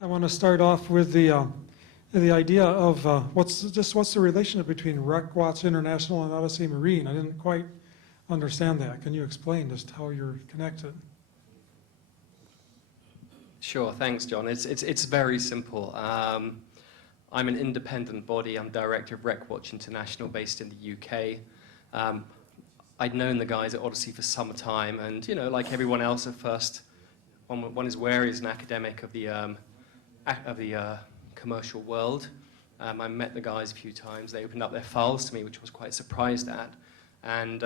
I want to start off with the idea of what's the relationship between RecWatch International and Odyssey Marine? I didn't quite understand that. Can you explain just how you're connected? Sure, thanks, John. It's very simple. I'm an independent body. I'm director of RecWatch International, based in the UK. I'd known the guys at Odyssey for some time, and like everyone else at first, one is wary as an academic of the commercial world. I met the guys a few times. They opened up their files to me, which I was quite surprised at, and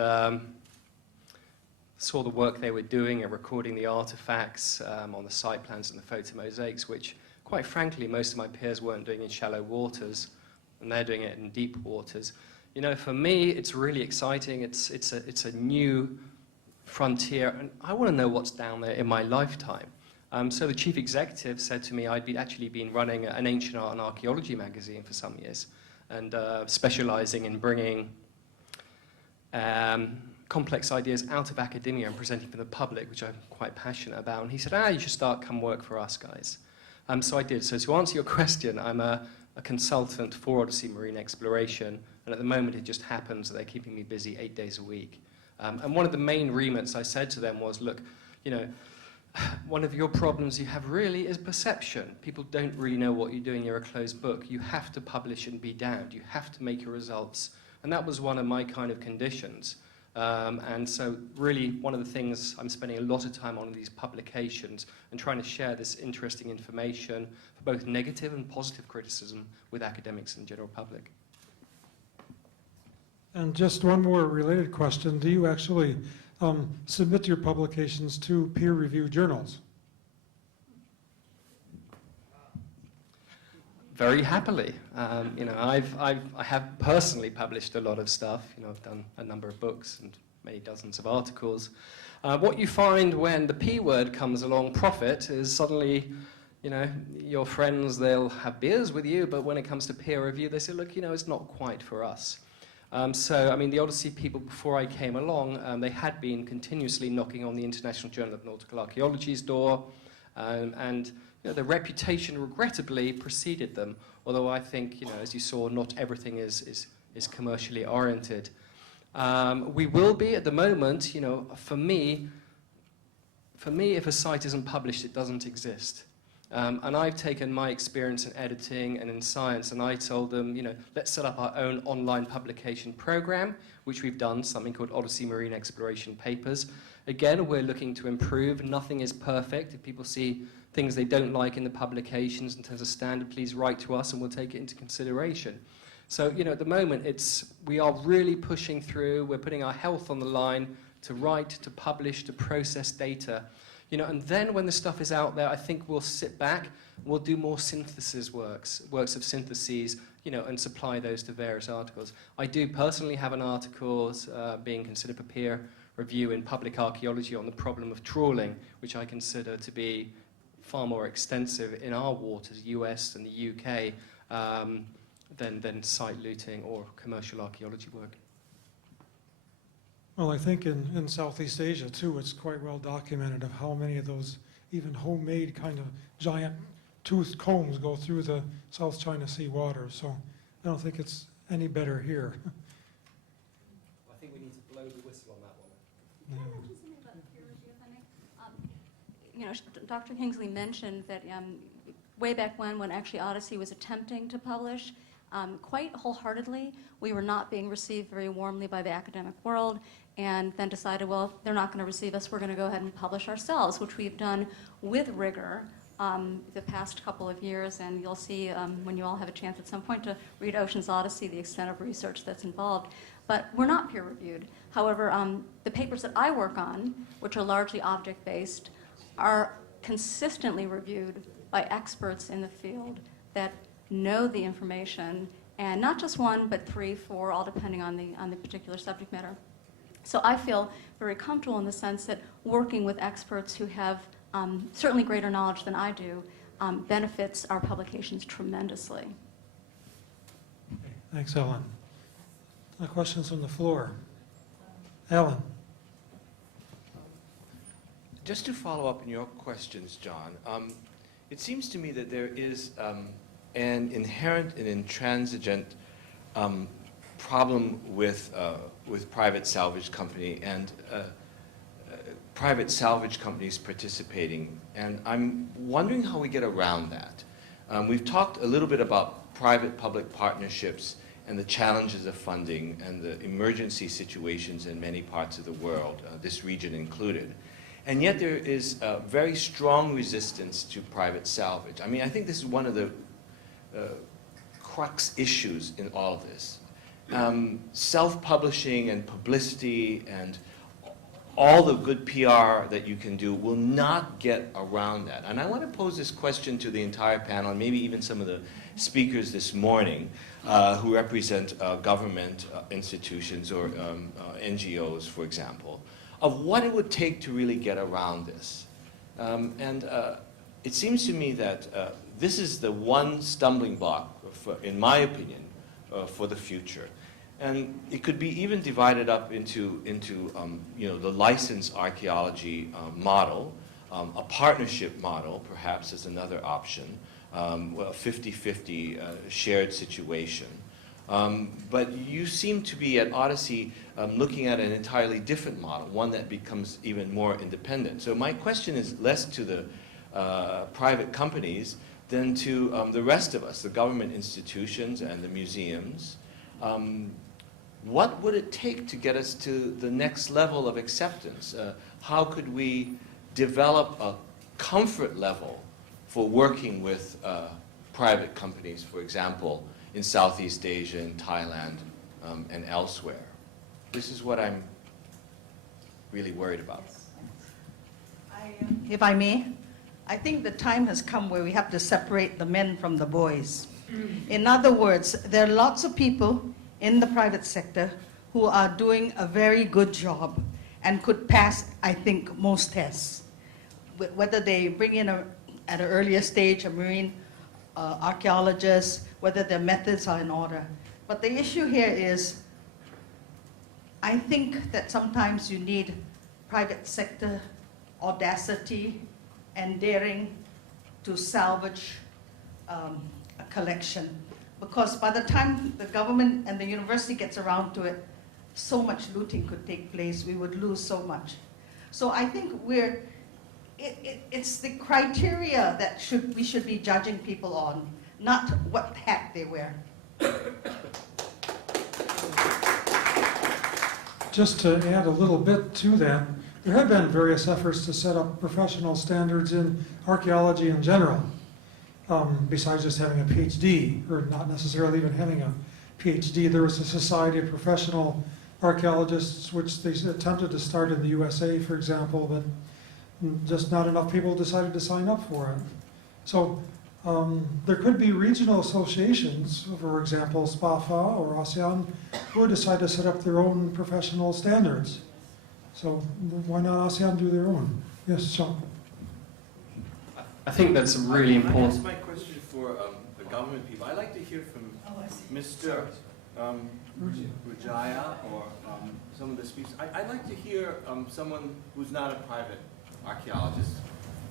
saw the work they were doing at recording the artifacts on the site plans and the photo mosaics, which, quite frankly, most of my peers weren't doing in shallow waters, and they're doing it in deep waters. For me, it's really exciting. It's a new frontier, and I want to know what's down there in my lifetime. So the chief executive said to me I'd actually been running an ancient art and archaeology magazine for some years, and specializing in bringing complex ideas out of academia and presenting for the public, which I'm quite passionate about. And he said, you should come work for us, guys. So I did. So to answer your question, I'm a consultant for Odyssey Marine Exploration, and at the moment it just happens that they're keeping me busy 8 days a week. And one of the main remits I said to them was, look, one of your problems you have really is perception. People don't really know what you're doing. You're a closed book. You have to publish and be damned. You have to make your results. And that was one of my kind of conditions. And so really one of the things I'm spending a lot of time on in these publications and trying to share this interesting information for both negative and positive criticism with academics and the general public. And just one more related question. Do you actually submit your publications to peer-reviewed journals? Very happily. I have personally published a lot of stuff. I've done a number of books and many dozens of articles. What you find when the P word comes along, profit, is suddenly, your friends, they'll have beers with you, but when it comes to peer review, they say, look, it's not quite for us. The Odyssey people, before I came along, they had been continuously knocking on the International Journal of Nautical Archaeology's door, and their reputation, regrettably, preceded them. Although I think, as you saw, not everything is commercially oriented. We will be at the moment. For me, if a site isn't published, it doesn't exist. And I've taken my experience in editing and in science, and I told them, let's set up our own online publication program, which we've done, something called Odyssey Marine Exploration Papers. Again, we're looking to improve. Nothing is perfect. If people see things they don't like in the publications in terms of standard, please write to us and we'll take it into consideration. So, at the moment, we are really pushing through. We're putting our health on the line to write, to publish, to process data. And then when the stuff is out there, I think we'll sit back, we'll do more synthesis works of syntheses, and supply those to various articles. I do personally have an article being considered for peer review in Public Archaeology on the problem of trawling, which I consider to be far more extensive in our waters, US and the UK, than site looting or commercial archaeology work. Well, I think in Southeast Asia, too, it's quite well documented of how many of those even homemade kind of giant toothed combs go through the South China Sea water. So I don't think it's any better here. I think we need to blow the whistle on that one. Can I mention something about peer review, if I may? Dr. Kingsley mentioned that way back when actually Odyssey was attempting to publish, quite wholeheartedly, we were not being received very warmly by the academic world, and then decided, well, they're not going to receive us, we're going to go ahead and publish ourselves, which we've done with rigor the past couple of years, and you'll see when you all have a chance at some point to read Ocean's Odyssey, the extent of research that's involved. But we're not peer-reviewed. However, the papers that I work on, which are largely object-based, are consistently reviewed by experts in the field that know the information, and not just one, but 3, 4, all depending on the particular subject matter. So I feel very comfortable in the sense that working with experts who have certainly greater knowledge than I do benefits our publications tremendously. Thanks, Ellen. Questions from the floor? Alan. Just to follow up on your questions, John, it seems to me that there is an inherent and intransigent problem with private salvage company and private salvage companies participating, and I'm wondering how we get around that. We've talked a little bit about private-public partnerships and the challenges of funding and the emergency situations in many parts of the world, this region included. And yet there is a very strong resistance to private salvage. I mean, I think this is one of the crux issues in all of this. Self-publishing and publicity and all the good PR that you can do will not get around that. And I want to pose this question to the entire panel, and maybe even some of the speakers this morning who represent government institutions or NGOs, for example, of what it would take to really get around this. It seems to me that this is the one stumbling block, in my opinion, for the future. And it could be even divided up into you know, the licensed archaeology model, a partnership model, perhaps, is another option, well, a 50-50 shared situation. But you seem to be at Odyssey looking at an entirely different model, one that becomes even more independent. So my question is less to the private companies than to the rest of us, the government institutions and the museums. What would it take to get us to the next level of acceptance? How could we develop a comfort level for working with private companies, for example, in Southeast Asia, in Thailand, and elsewhere? This is what I'm really worried about. If I may, I think the time has come where we have to separate the men from the boys. In other words, there are lots of people in the private sector who are doing a very good job and could pass, I think, most tests. Whether they bring in, at an earlier stage, a marine archaeologist, whether their methods are in order. But the issue here is, I think that sometimes you need private sector audacity and daring to salvage a collection. Because by the time the government and the university gets around to it, so much looting could take place, we would lose so much. So I think it's the criteria that we should be judging people on, not what hat they wear. Just to add a little bit to that, there have been various efforts to set up professional standards in archaeology in general. Besides just having a PhD, or not necessarily even having a PhD. There was a Society of Professional Archaeologists, which they attempted to start in the USA, for example, but just not enough people decided to sign up for it. So there could be regional associations, for example, SPAFA or ASEAN, who decide to set up their own professional standards. So why not ASEAN do their own? Yes, Sean. I think that's really important. That's my question for the government people. I'd like to hear from Mr. Rujaya or some of the speakers. I'd like to hear someone who's not a private archaeologist,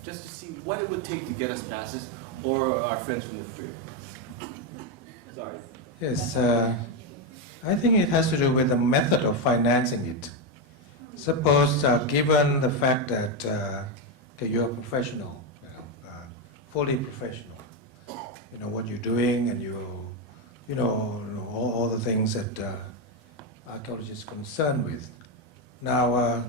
just to see what it would take to get us past this, or our friends from the field. Sorry. Yes, I think it has to do with the method of financing it. Suppose, given the fact that you're a professional, fully professional, you know what you're doing, and you know all the things that archaeologists are concerned with. Now,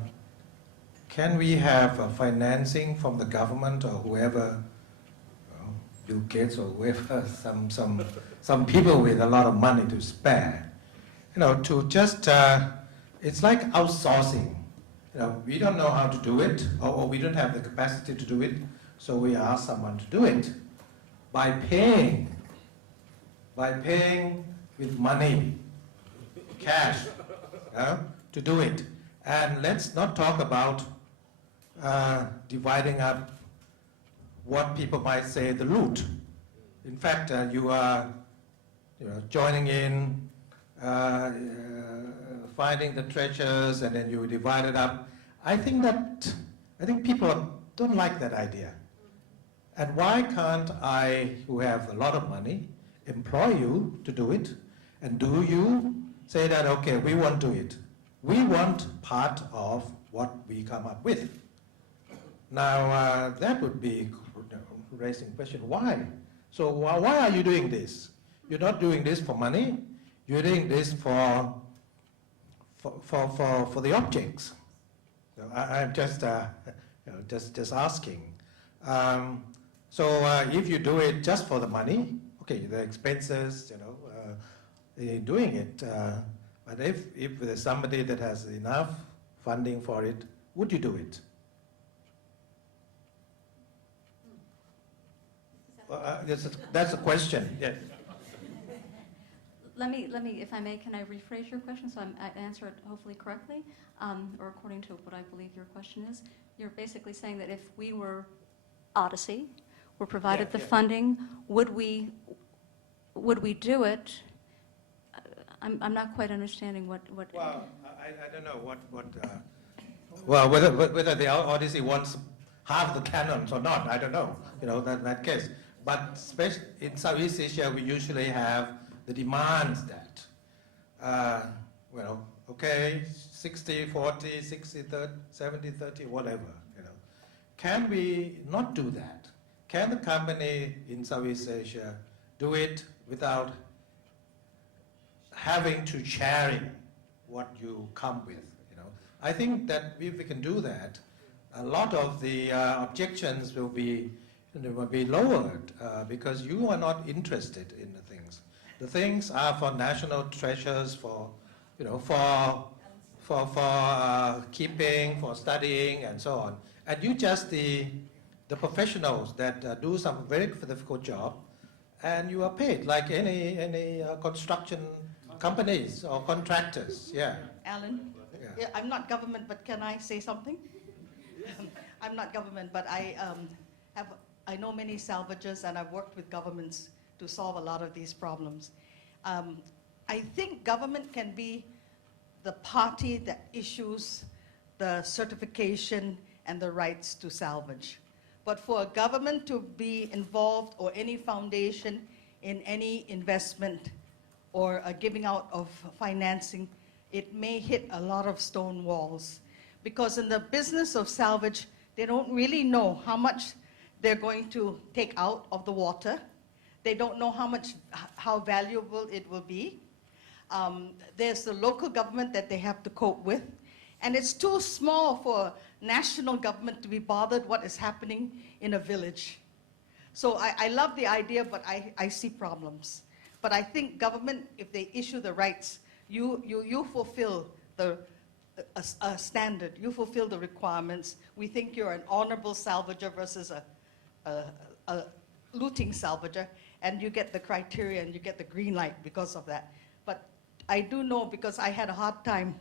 can we have financing from the government or whoever, Bill Gates or whoever, some people with a lot of money to spare, you know, to just, it's like outsourcing. You know, we don't know how to do it, or we don't have the capacity to do it, so we ask someone to do it by paying with money, cash, to do it. And let's not talk about dividing up what people might say the loot. In fact, you are joining in, finding the treasures, and then you divide it up. I think people don't like that idea. And why can't I, who have a lot of money, employ you to do it? And do you say that, okay, we won't do it. We want part of what we come up with. Now, that would be raising question, why? So why are you doing this? You're not doing this for money. You're doing this for the objects. So I'm just, just asking. If you do it just for the money, okay, the expenses, you're doing it. But if there's somebody that has enough funding for it, would you do it? That's a question. Yes. Let me, if I may, can I rephrase your question so I answer it hopefully correctly, or according to what I believe your question is? You're basically saying that if we were Odyssey, were provided the funding, would we do it? I'm not quite understanding what. Well, I don't know well, whether the Odyssey wants half the cannons or not, I don't know. That case. But especially in Southeast Asia, we usually have the demands that, okay, 60-40, 60-30, 70-30, whatever. Can we not do that? Can the company in Southeast Asia do it without having to sharing what you come with? I think that if we can do that, a lot of the objections will be lowered because you are not interested in the things. The things are for national treasures, for keeping, for studying, and so on. And you just the professionals that do some very difficult job, and you are paid like any construction companies or contractors. Yeah. Alan, yeah, I'm not government, but can I say something? I'm not government, but I know many salvagers, and I've worked with governments to solve a lot of these problems. I think government can be the party that issues the certification and the rights to salvage. But for a government to be involved, or any foundation in any investment or a giving out of financing, it may hit a lot of stone walls. Because in the business of salvage, they don't really know how much they're going to take out of the water. They don't know how valuable it will be. There's the local government that they have to cope with. And it's too small for national government to be bothered what is happening in a village. So I love the idea, but I see problems. But I think government, if they issue the rights, you fulfill a standard, you fulfill the requirements. We think you're an honorable salvager versus a looting salvager, and you get the criteria and you get the green light because of that. But I do know, because I had a hard time,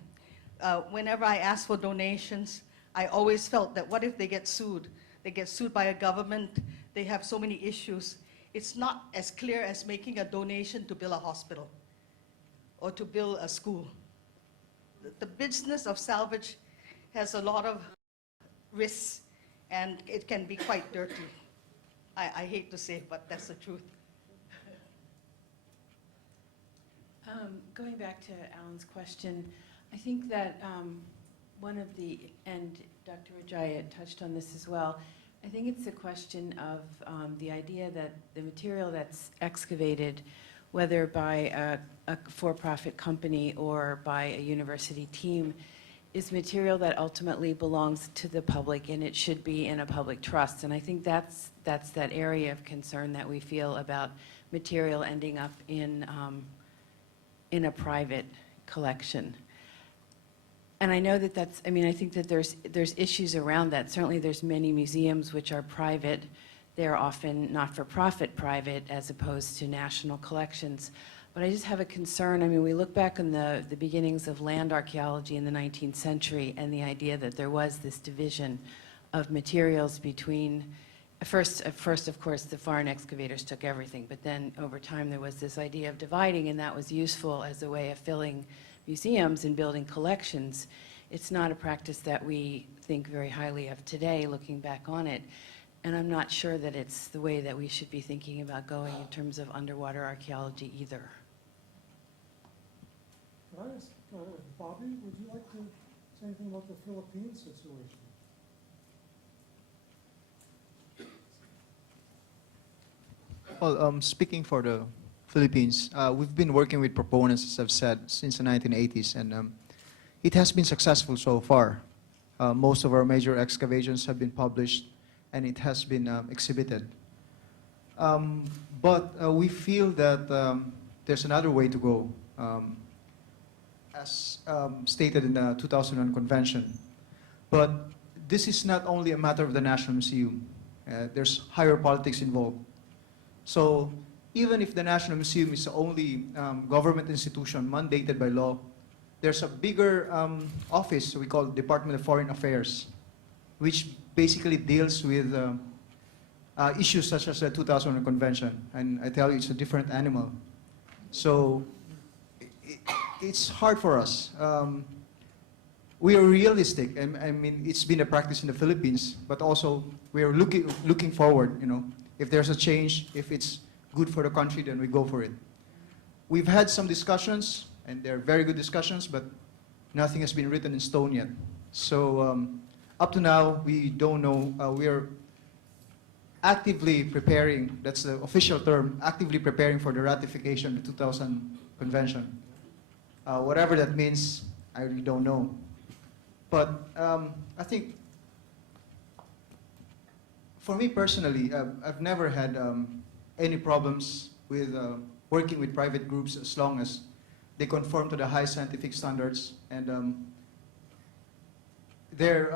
whenever I asked for donations, I always felt that what if they get sued? They get sued by a government, they have so many issues. It's not as clear as making a donation to build a hospital or to build a school. The business of salvage has a lot of risks, and it can be quite dirty. I hate to say it, but that's the truth. Going back to Alan's question, I think that one of the, and Dr. Rujaya touched on this as well, I think it's a question of the idea that the material that's excavated, whether by a for-profit company or by a university team, is material that ultimately belongs to the public, and it should be in a public trust. And I think that's that area of concern that we feel about material ending up in a private collection. And I know that that's, I mean, I think that there's issues around that. Certainly there's many museums which are private. They're often not-for-profit private as opposed to national collections. But I just have a concern. I mean, we look back on the beginnings of land archaeology in the 19th century and the idea that there was this division of materials between, first of course, the foreign excavators took everything, but then over time there was this idea of dividing, and that was useful as a way of filling museums and building collections. It's not a practice that we think very highly of today, looking back on it. And I'm not sure that it's the way that we should be thinking about going in terms of underwater archaeology either. Can I ask, Bobby, would you like to say anything about the Philippines situation? Well, speaking for the Philippines, we've been working with proponents, as I've said, since the 1980s, and it has been successful so far. Most of our major excavations have been published, and it has been exhibited. But we feel that there's another way to go, as stated in the 2001 Convention. But this is not only a matter of the National Museum. There's higher politics involved. So even if the National Museum is the only government institution mandated by law, there's a bigger office we call Department of Foreign Affairs, which basically deals with issues such as the 2001 Convention. And I tell you, it's a different animal. So it's hard for us. We are realistic. I mean, it's been a practice in the Philippines, but also we are looking forward, you know. If there's a change, if it's good for the country, then we go for it. We've had some discussions, and they're very good discussions, but nothing has been written in stone yet. So up to now, we don't know. We are actively preparing, that's the official term, actively preparing for the ratification of the 2000 Convention. Whatever that means, I really don't know. But I think, for me personally, I've never had any problems with working with private groups as long as they conform to the high scientific standards, and their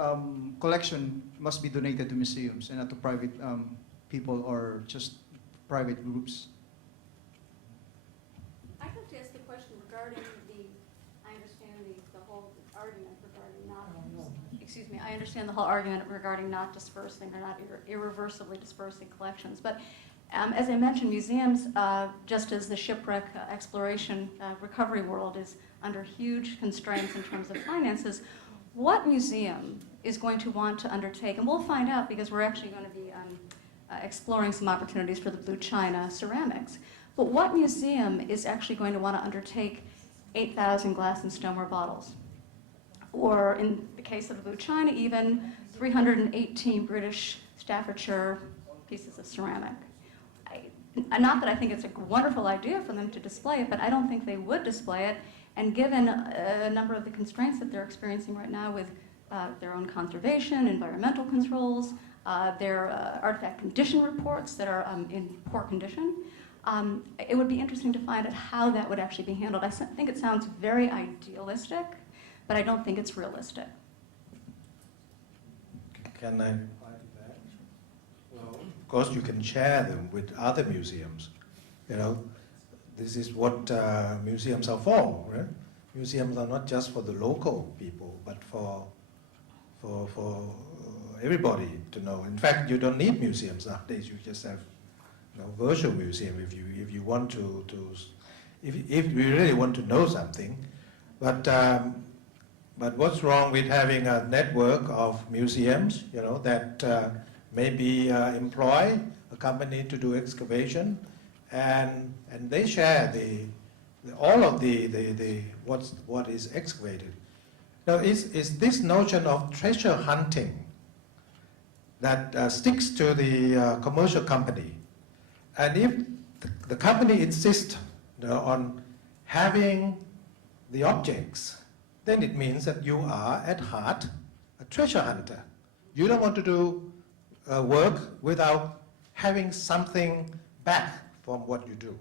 collection must be donated to museums and not to private people or just private groups. I'd like to ask a question regarding I understand the whole argument regarding not, excuse me, I understand the whole argument regarding not dispersing or not irreversibly dispersing collections. But as I mentioned, museums, just as the shipwreck exploration recovery world is under huge constraints in terms of finances, what museum is going to want to undertake, and we'll find out because we're actually going to be exploring some opportunities for the blue china ceramics, but what museum is actually going to want to undertake 8,000 glass and stoneware bottles? Or in the case of the blue china, even 318 British Staffordshire pieces of ceramic. Not that I think it's a wonderful idea for them to display it, but I don't think they would display it. And given a number of the constraints that they're experiencing right now with their own conservation, environmental controls, their artifact condition reports that are in poor condition, it would be interesting to find out how that would actually be handled. I think it sounds very idealistic, but I don't think it's realistic. Can I reply to that? Well, of course, you can share them with other museums. You know, this is what museums are for, right? Museums are not just for the local people, but for everybody to know. In fact, you don't need museums nowadays. You just have, you know, virtual museum if you want to if you really want to know something. But what's wrong with having a network of museums, you know, that maybe employ a company to do excavation, and they share all of the what is excavated. Now, is this notion of treasure hunting that sticks to the commercial company, and if the company insists, you know, on having the objects, then it means that you are at heart a treasure hunter. You don't want to do work without having something back from what you do.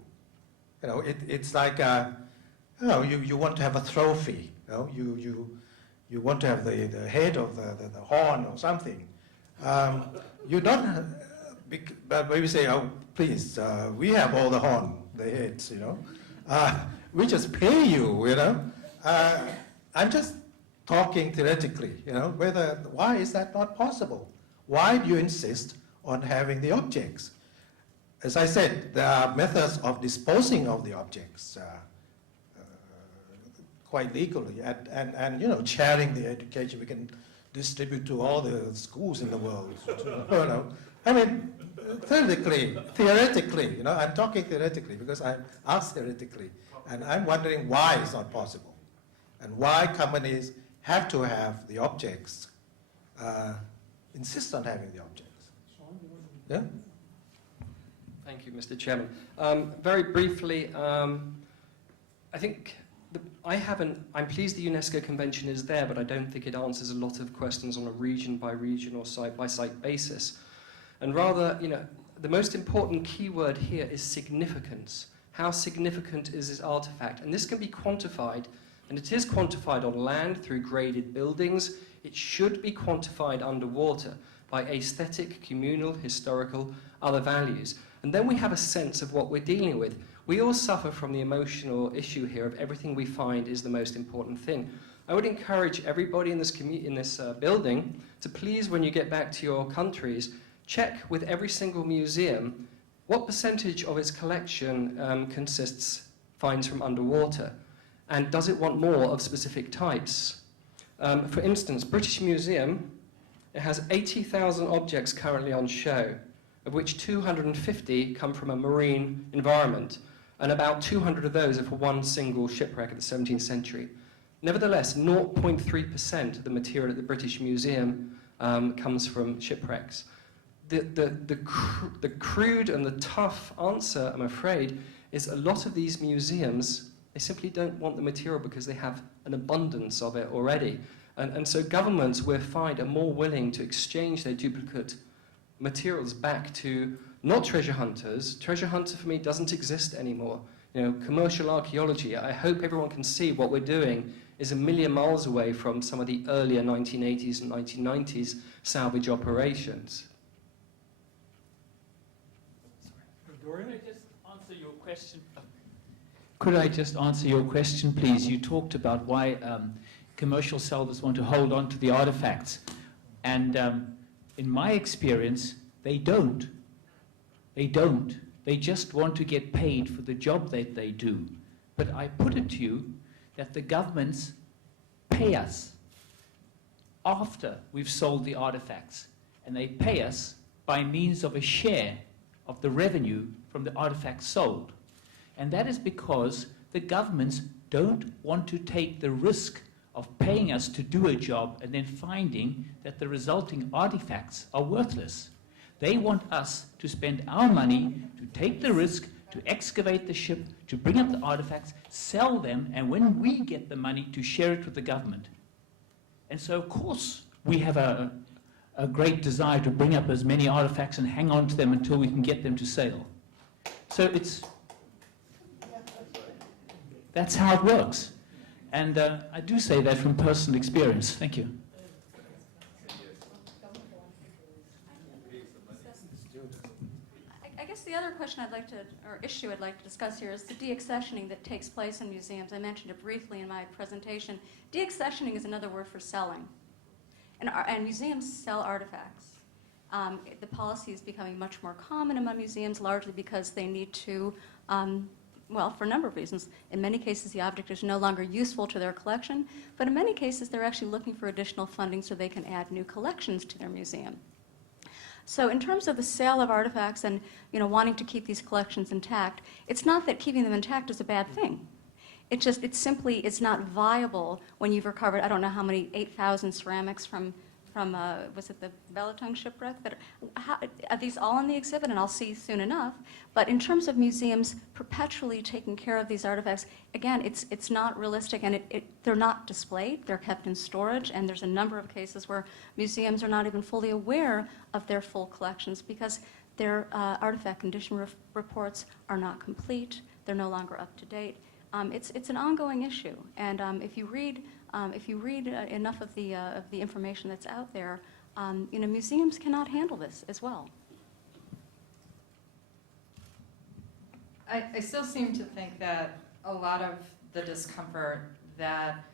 You know, it's like you know, you want to have a trophy. You know, you want to have the head of the horn or something. You don't. But when we say, oh, please, we have all the horn, the heads. You know, we just pay you. You know. I'm just talking theoretically, you know, why is that not possible? Why do you insist on having the objects? As I said, there are methods of disposing of the objects quite legally, and you know, sharing the education. We can distribute to all the schools in the world. You know, I mean, theoretically, I'm talking theoretically because I'm asked theoretically, and I'm wondering why it's not possible, and why companies have to have the objects, insist on having the objects. Yeah? Thank you, Mr. Chairman. Very briefly, I think I'm pleased the UNESCO Convention is there, but I don't think it answers a lot of questions on a region-by-region or site-by-site basis. And rather, the most important keyword here is significance. How significant is this artifact? And this can be quantified, and it is quantified on land through graded buildings. It should be quantified underwater by aesthetic, communal, historical, other values. And then we have a sense of what we're dealing with. We all suffer from the emotional issue here of everything we find is the most important thing. I would encourage everybody in this building to please, when you get back to your countries, check with every single museum what percentage of its collection finds from underwater, and does it want more of specific types. For instance, British Museum, it has 80,000 objects currently on show, of which 250 come from a marine environment, and about 200 of those are for one single shipwreck of the 17th century. Nevertheless, 0.3% of the material at the British Museum comes from shipwrecks. The crude and the tough answer, I'm afraid, is a lot of these museums, they simply don't want the material because they have an abundance of it already. And so governments, we're finding, are more willing to exchange their duplicate materials back to not treasure hunters. Treasure hunter for me doesn't exist anymore. Commercial archaeology, I hope everyone can see what we're doing is a million miles away from some of the earlier 1980s and 1990s salvage operations. Dorian? Could I just answer your question? Could I just answer your question, please? You talked about why commercial salvors want to hold on to the artifacts. And in my experience, they don't. They don't. They just want to get paid for the job that they do. But I put it to you that the governments pay us after we've sold the artifacts. And they pay us by means of a share of the revenue from the artifacts sold. And that is because the governments don't want to take the risk of paying us to do a job and then finding that the resulting artifacts are worthless. They want us to spend our money to take the risk, to excavate the ship, to bring up the artifacts, sell them, and when we get the money, to share it with the government. And so, of course, we have a great desire to bring up as many artifacts and hang on to them until we can get them to sale. So that's how it works. And I do say that from personal experience. Thank you. I guess the other question or issue I'd like to discuss here is the deaccessioning that takes place in museums. I mentioned it briefly in my presentation. Deaccessioning is another word for selling. And museums sell artifacts. The policy is becoming much more common among museums, largely because they need to, for a number of reasons. In many cases, the object is no longer useful to their collection, but in many cases, they're actually looking for additional funding so they can add new collections to their museum. So in terms of the sale of artifacts and wanting to keep these collections intact, it's not that keeping them intact is a bad thing. It's simply not viable when you've recovered, I don't know how many, 8,000 ceramics from was it the Belatung shipwreck? Are these all in the exhibit? And I'll see soon enough. But in terms of museums perpetually taking care of these artifacts, again, it's not realistic, and they're not displayed. They're kept in storage, and there's a number of cases where museums are not even fully aware of their full collections because their artifact condition reports are not complete. They're no longer up to date. It's an ongoing issue, and if you read enough of the information that's out there, museums cannot handle this as well. I still seem to think that a lot of the discomfort that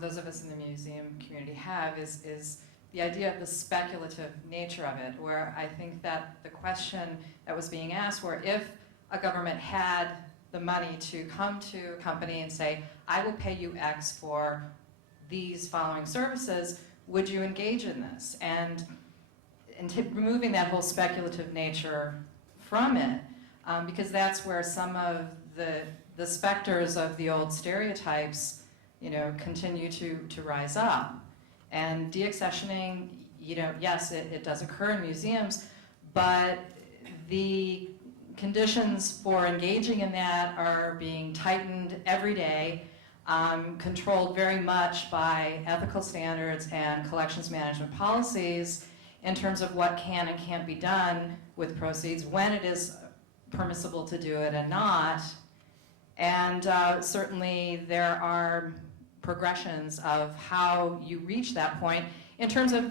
those of us in the museum community have is the idea of the speculative nature of it, where I think that the question that was being asked, where if a government had the money to come to a company and say, I will pay you X for these following services, would you engage in this? And removing that whole speculative nature from it, because that's where some of the specters of the old stereotypes, continue to rise up. And deaccessioning, yes, it does occur in museums, but the conditions for engaging in that are being tightened every day, controlled very much by ethical standards and collections management policies in terms of what can and can't be done with proceeds, when it is permissible to do it and not. And certainly there are progressions of how you reach that point in terms of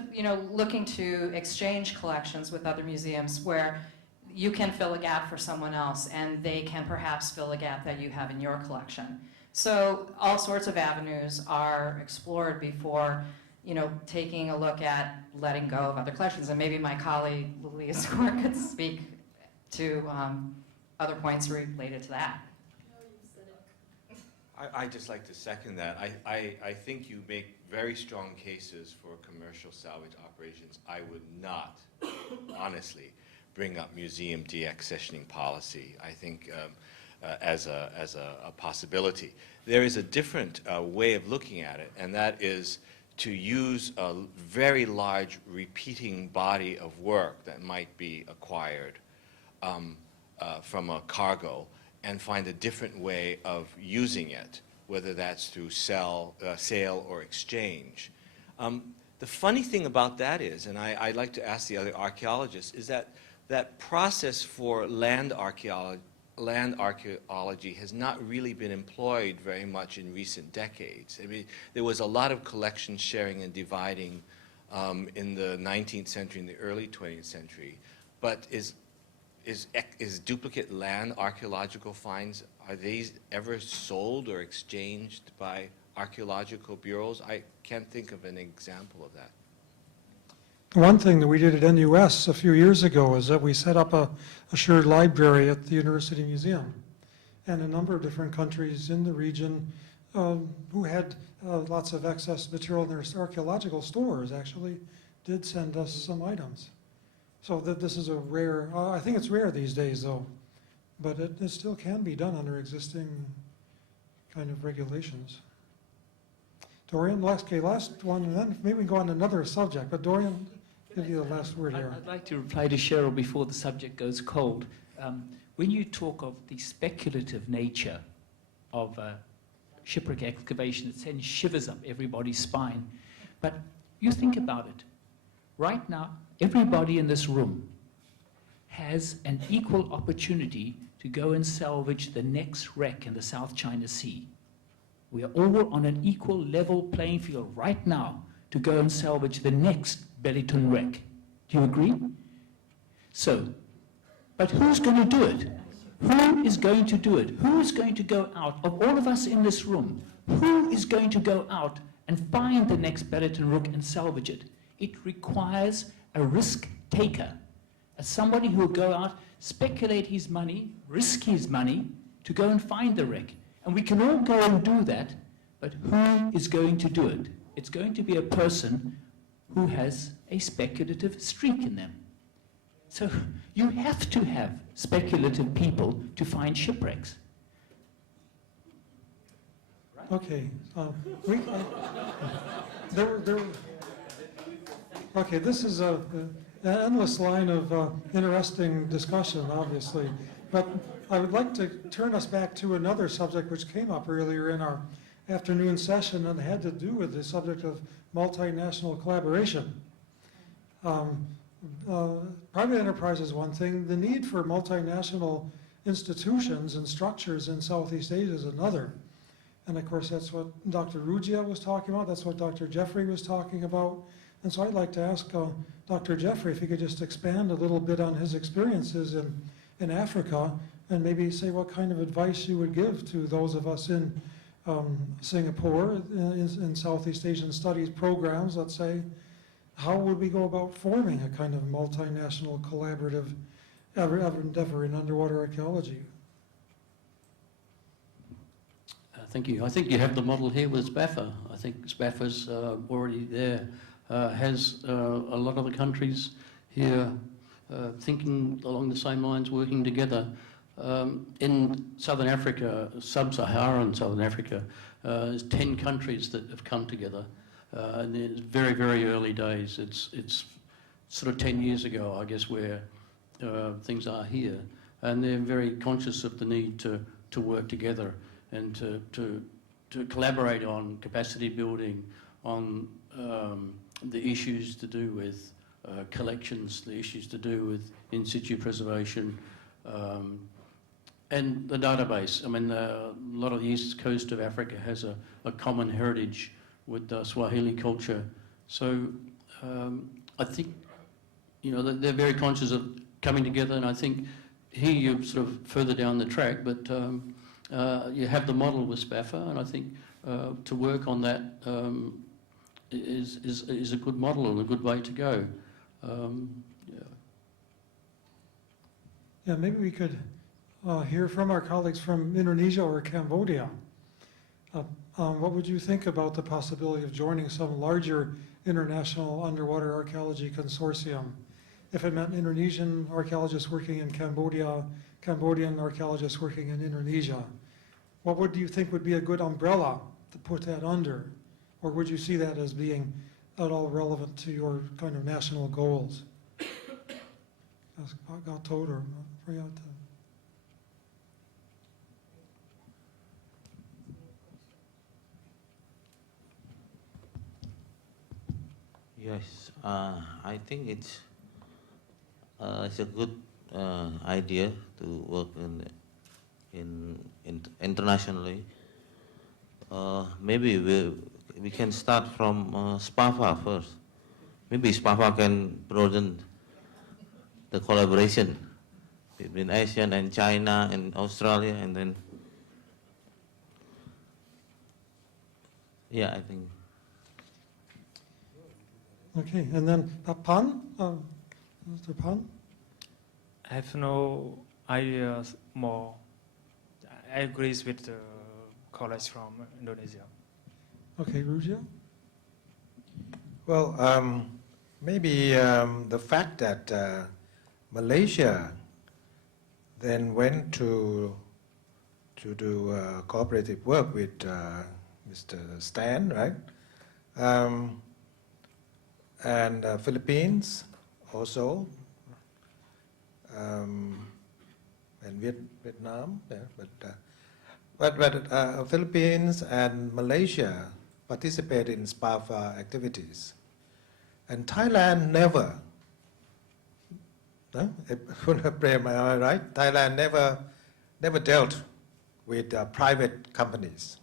looking to exchange collections with other museums where you can fill a gap for someone else and they can perhaps fill a gap that you have in your collection. So all sorts of avenues are explored before taking a look at letting go of other collections. And maybe my colleague Lilia Score could speak to other points related to that. I'd just like to second that. I think you make very strong cases for commercial salvage operations. I would not, honestly, bring up museum deaccessioning policy, I think, as a possibility. There is a different way of looking at it, and that is to use a very large repeating body of work that might be acquired from a cargo and find a different way of using it, whether that's through sale or exchange. The funny thing about that is, and I'd like to ask the other archaeologists, is that process for land archaeology has not really been employed very much in recent decades. I mean, there was a lot of collection sharing and dividing in the 19th century and the early 20th century, but is duplicate land archaeological finds, are these ever sold or exchanged by archaeological bureaus? I can't think of an example of that. One thing that we did at NUS a few years ago is that we set up a shared library at the University Museum. And a number of different countries in the region who had lots of excess material in their archaeological stores actually did send us some items. So that this is a rare, I think it's rare these days though, but it still can be done under existing kind of regulations. Dorian, last one, and then maybe we can go on to another subject, but Dorian, give you the last word here. I'd like to reply to Cheryl before the subject goes cold. When you talk of the speculative nature of shipwreck excavation, it sends shivers up everybody's spine. But you think about it. Right now, everybody in this room has an equal opportunity to go and salvage the next wreck in the South China Sea. We are all on an equal level playing field right now to go and salvage the next Belitung wreck. Do you agree? So, but who's going to do it? Who is going to do it? Who is going to go out, of all of us in this room, who is going to go out and find the next Belitung wreck and salvage it? It requires a risk taker, as somebody who will go out, speculate his money, risk his money to go and find the wreck. And we can all go and do that, but who is going to do it? It's going to be a person who has a speculative streak in them. So you have to have speculative people to find shipwrecks. Okay, okay, this is an endless line of interesting discussion, obviously, but I would like to turn us back to another subject which came up earlier in our afternoon session and had to do with the subject of multinational collaboration. Private enterprise is one thing. The need for multinational institutions and structures in Southeast Asia is another. And of course, that's what Dr. Rujaya was talking about. That's what Dr. Jeffery was talking about. And so I'd like to ask Dr. Jeffery if he could just expand a little bit on his experiences in Africa and maybe say what kind of advice you would give to those of us in Singapore, in Southeast Asian studies programs, let's say. How would we go about forming a kind of multinational collaborative endeavor in underwater archaeology? Thank you. I think you have the model here with SPAFA. I think SPAFA's already there. Has a lot of the countries here thinking along the same lines, working together. In Southern Africa, sub-Saharan Southern Africa, there's 10 countries that have come together. And it's very, very early days. It's sort of 10 years ago, I guess, where things are here. And they're very conscious of the need to work together and to collaborate on capacity building, on the issues to do with collections, the issues to do with in situ preservation, and the database. I mean, a lot of the east coast of Africa has a common heritage with Swahili culture. So I think, you know, they're very conscious of coming together, and I think here you're sort of further down the track, but you have the model with SPAFA, and I think to work on that is a good model and a good way to go. Yeah, maybe we could hear from our colleagues from Indonesia or Cambodia. What would you think about the possibility of joining some larger international underwater archaeology consortium? If it meant Indonesian archaeologists working in Cambodia, Cambodian archaeologists working in Indonesia, what would you think would be a good umbrella to put that under? Or would you see that as being at all relevant to your kind of national goals? Yes, I think it's a good idea to work in internationally. Maybe we can start from SPAFA first. Maybe SPAFA can broaden the collaboration between Asian and China and Australia, and then, yeah, I think. Okay, and then Pan, Mr. Pan? I have no idea more. I agree with the colleagues from Indonesia. Okay, Rujaya? Well, maybe the fact that Malaysia then went to do cooperative work with Mr. Stan, right? And Philippines also, and Vietnam, yeah, but Philippines and Malaysia participate in SPAFA activities, and Thailand never. No? Am I right? Thailand never dealt with private companies.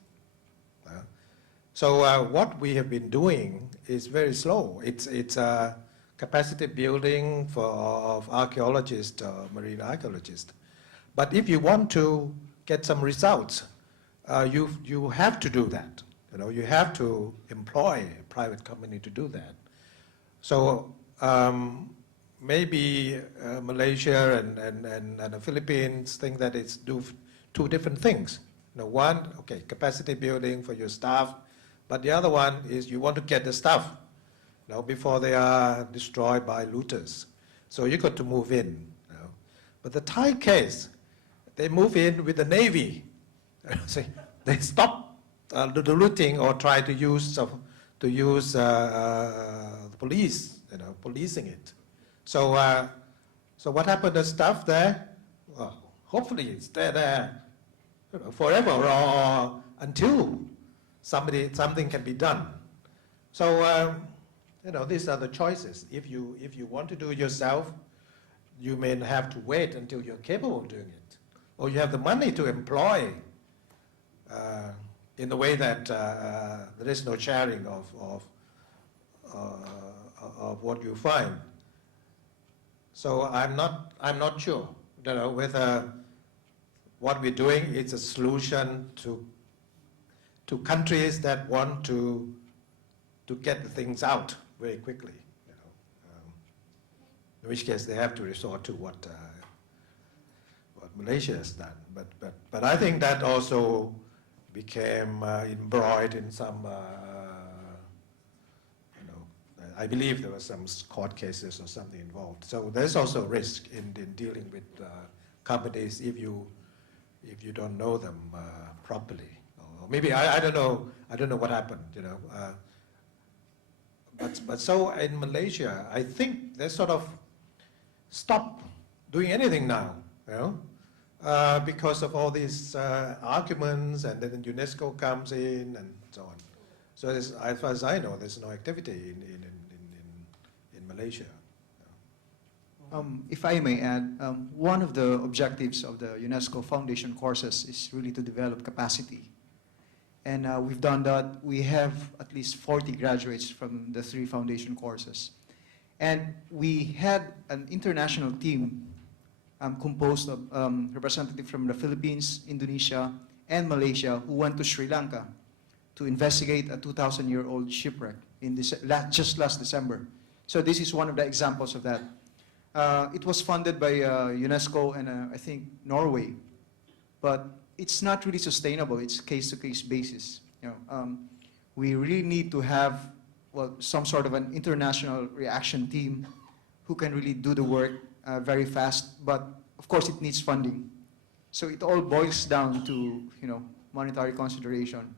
So what we have been doing is very slow. It's capacity building of archaeologists, marine archaeologists. But if you want to get some results, you have to do that. You know, you have to employ a private company to do that. So maybe Malaysia and the Philippines think that it's two different things. You know, one, okay, capacity building for your staff, but the other one is you want to get the stuff, you know, before they are destroyed by looters. So you got to move in. You know. But the Thai case, they move in with the Navy. So they stop the looting or try to use the police, you know, policing it. So what happened to stuff there? Well, hopefully it's there, you know, forever or until something can be done. So you know, these are the choices. If you want to do it yourself, you may have to wait until you're capable of doing it, or you have the money to employ in the way that there is no sharing of what you find. So I'm not sure, you know, whether what we're doing is a solution to countries that want to get the things out very quickly. You know, in which case they have to resort to what Malaysia has done. But I think that also became embroiled in some, you know, I believe there were some court cases or something involved. So there's also risk in dealing with companies if you don't know them properly. Or maybe I don't know. I don't know what happened. But so in Malaysia, I think they sort of stopped doing anything now. Because of all these arguments, and then UNESCO comes in and so on. So as far as I know, there's no activity in Malaysia. If I may add, one of the objectives of the UNESCO Foundation courses is really to develop capacity. And we've done that. We have at least 40 graduates from the 3 foundation courses. And we had an international team composed of representatives from the Philippines, Indonesia, and Malaysia who went to Sri Lanka to investigate a 2,000-year-old shipwreck in just last December. So this is one of the examples of that. It was funded by UNESCO and I think Norway, but it's not really sustainable. It's case-to-case basis. We really need to have some sort of an international reaction team who can really do the work very fast, but of course it needs funding. So it all boils down to monetary consideration.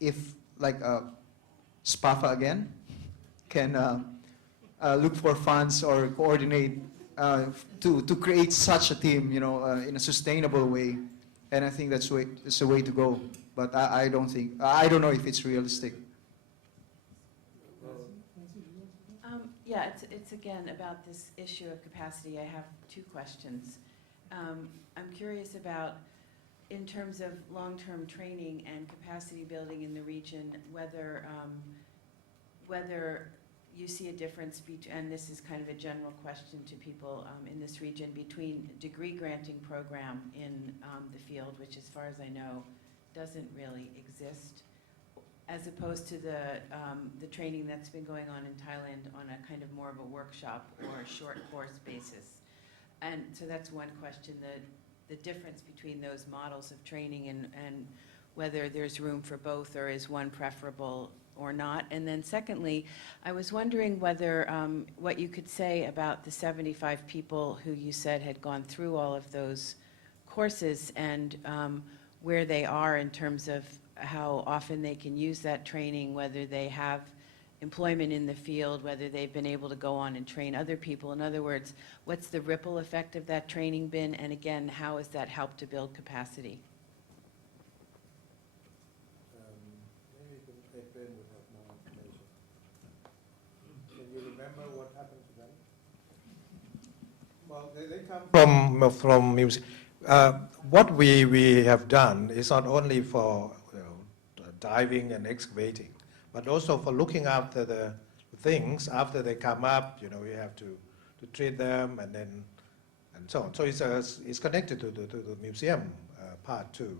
If like SPAFA again can look for funds or coordinate to create such a team, in a sustainable way, and I think that's the way to go. But I don't know if it's realistic. Yeah, it's again about this issue of capacity. I have 2 questions. I'm curious about, in terms of long-term training and capacity building in the region, whether you see a difference and this is kind of a general question to people in this region, between degree granting program in the field, which as far as I know doesn't really exist, as opposed to the training that's been going on in Thailand on a kind of more of a workshop or a short course basis. And so that's one question, the difference between those models of training and whether there's room for both, or is one preferable or not. And then secondly, I was wondering whether what you could say about the 75 people who you said had gone through all of those courses, and where they are in terms of how often they can use that training, whether they have employment in the field, whether they've been able to go on and train other people. In other words, what's the ripple effect of that training been? And again, how has that helped to build capacity? Maybe Ben would have more information. Can you remember what happened to them? Well, they come from music. What we have done is not only for diving and excavating, but also for looking after the things after they come up. We have to treat them and so on. So it's connected to the museum part too.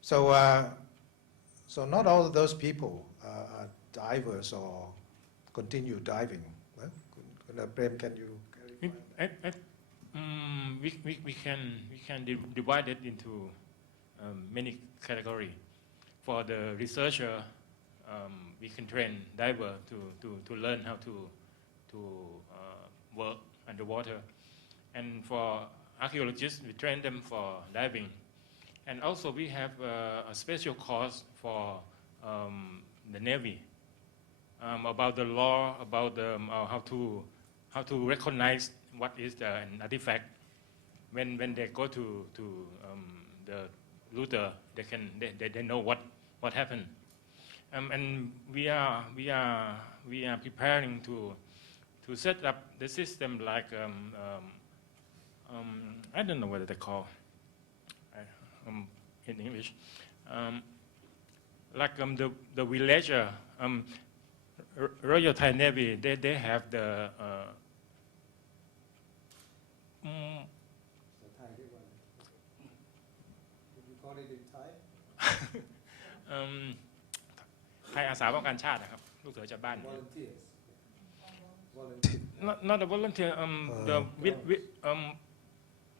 So not all of those people are divers or continue diving. Prem, can you clarify? We can divide it into many categories. For the researcher, we can train diver to learn how to work underwater, and for archaeologists, we train them for diving, and also we have a special course for the Navy about the law, about how to recognize what is an artifact. When they go to the looter, they know what happened. And we are preparing to set up the system like I don't know what they call in English, like the villager. Royal Thai Navy, they have theไทยอาสาป้องกันชาตินะครับลูกเสือชาวบ้าน not a volunteer the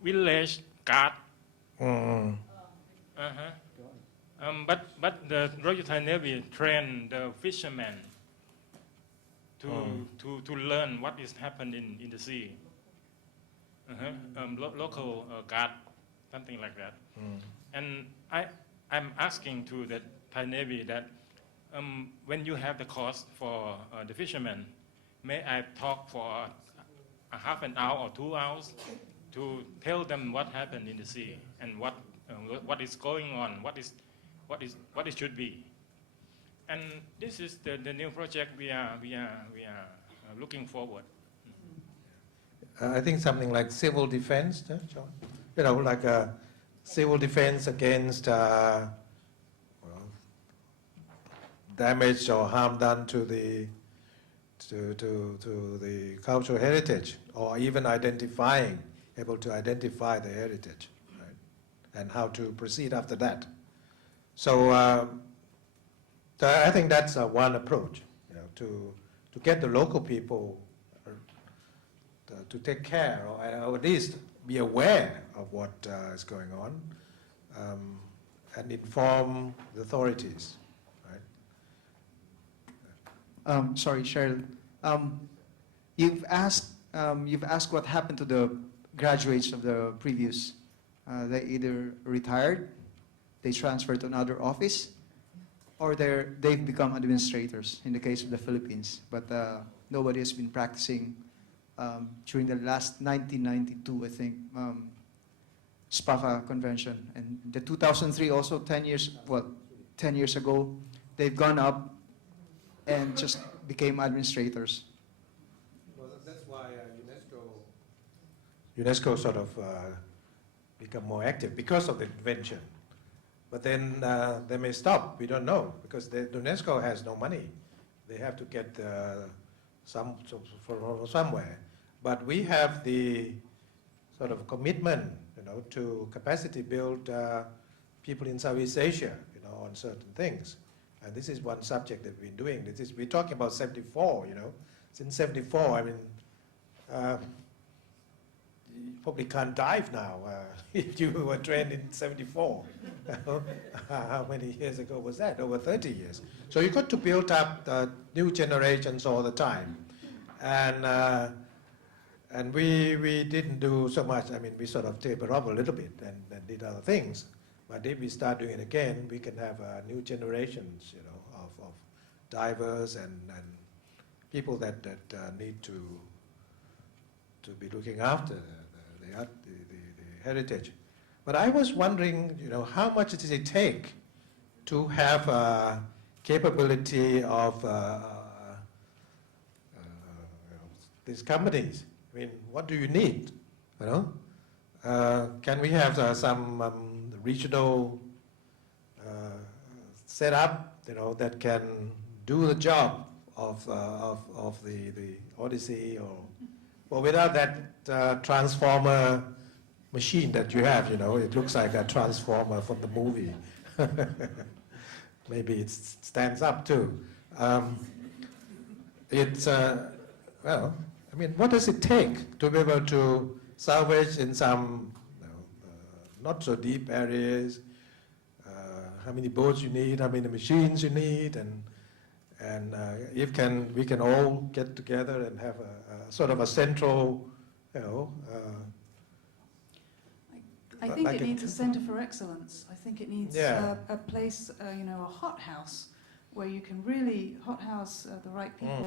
village guard but the Royal Thai Navy train the fishermen to learn what is happening in the sea. Local guard, something like that. And I'm asking to the Thai Navy that when you have the cost for the fishermen, may I talk for a half an hour or 2 hours to tell them what happened in the sea and what is going on, what it should be. And this is the new project we are looking forward. I think something like civil defense, John? You know, like a civil defense against damage or harm done to the cultural heritage, or even able to identify the heritage, right? And how to proceed after that. So I think that's one approach, you know, to get the local people to take care, or at least be aware of what is going on, and inform the authorities. Right? Sorry, Cheryl. You've asked what happened to the graduates of the previous. They either retired, they transferred to another office, or they've become administrators in the case of the Philippines. But nobody has been practicing during the last 1992, I think, SPAFA convention. And the 2003 also 10 years ago, they've gone up and just became administrators. Well, that's why UNESCO sort of become more active because of the convention. But then they may stop. We don't know, because the UNESCO has no money. They have to get from somewhere. But we have the sort of commitment, you know, to capacity build people in Southeast Asia, you know, on certain things. And this is one subject that we've been doing. We're talking about 74, you know. Since 74, I mean, you probably can't dive now if you were trained in 74. How many years ago was that? Over 30 years. So you got to build up new generations all the time. And we didn't do so much. I mean, we sort of tapered off a little bit and did other things. But if we start doing it again, we can have new generations, you know, of divers and people that need to be looking after the heritage. But I was wondering, you know, how much does it take to have a capability of these companies? I mean, what do you need? You know, can we have some regional setup, you know, that can do the job of the Odyssey, or without that transformer machine that you have, you know, it looks like a transformer from the movie. Maybe it stands up too. Well, I mean, what does it take to be able to salvage in some not so deep areas? How many boats you need? How many machines you need? And if we can all get together and have a sort of a central, you know. I think it needs a centre for excellence. I think it needs a place, you know, a hothouse where you can really hothouse the right people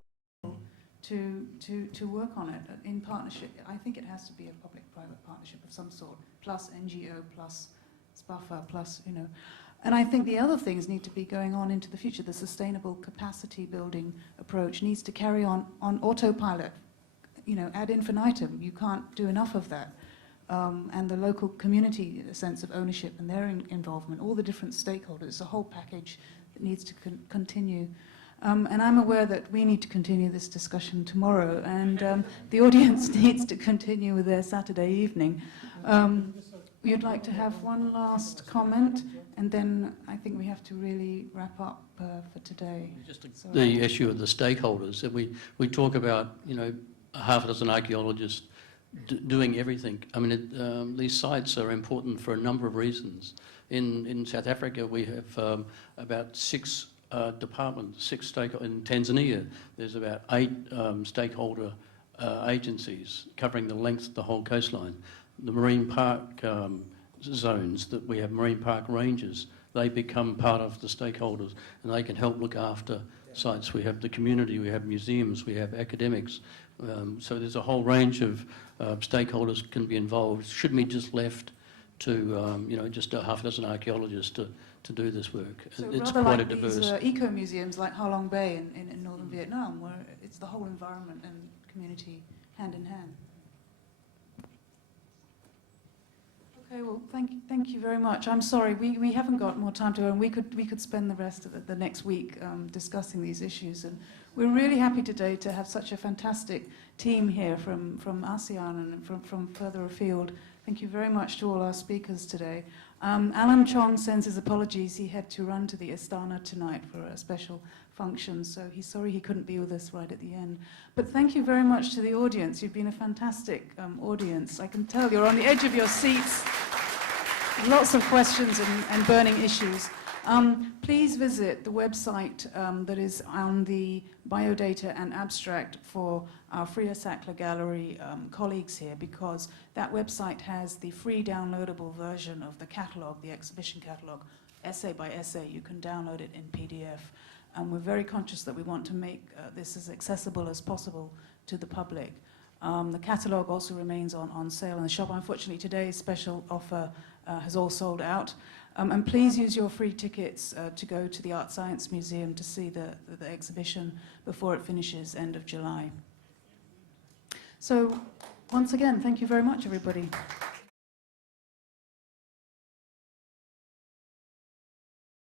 to work on it in partnership. I think it has to be a public-private partnership of some sort, plus NGO, plus SPAFA, plus, you know. And I think the other things need to be going on into the future. The sustainable capacity building approach needs to carry on autopilot, you know, ad infinitum. You can't do enough of that. And the local community sense of ownership and their involvement, all the different stakeholders, a whole package that needs to continue. And I'm aware that we need to continue this discussion tomorrow, and the audience needs to continue with their Saturday evening. You'd like to have one last comment, and then I think we have to really wrap up for today. Just the issue of the stakeholders. That we talk about, you know, half a dozen archaeologists doing everything. I mean, these sites are important for a number of reasons. In South Africa, we have about 6 departments, 6 stakeholders. In Tanzania, there's about 8 stakeholder agencies covering the length of the whole coastline. The marine park zones that we have, marine park rangers, they become part of the stakeholders and they can help look after sites. We have the community, we have museums, we have academics. So there's a whole range of stakeholders can be involved. Shouldn't be just left to just a half dozen archaeologists to do this work. So it's rather quite like a diverse. these eco-museums like Ha Long Bay in northern Vietnam, where it's the whole environment and community hand in hand. Okay, well, thank you very much. I'm sorry, we haven't got more time to go, and we could spend the rest of the next week discussing these issues. And we're really happy today to have such a fantastic team here from ASEAN and from further afield. Thank you very much to all our speakers today. Alan Chong sends his apologies. He had to run to the Astana tonight for a special function, so he's sorry he couldn't be with us right at the end. But thank you very much to the audience. You've been a fantastic audience. I can tell you're on the edge of your seats. Lots of questions and burning issues. Please visit the website that is on the biodata and abstract for our Frida Sackler Gallery colleagues here, because that website has the free downloadable version of the catalogue, the exhibition catalogue, essay by essay. You can download it in PDF. And we're very conscious that we want to make this as accessible as possible to the public. The catalogue also remains on sale in the shop. Unfortunately, today's special offer has all sold out. And please use your free tickets to go to the Art Science Museum to see the exhibition before it finishes end of July. So, once again, thank you very much, everybody.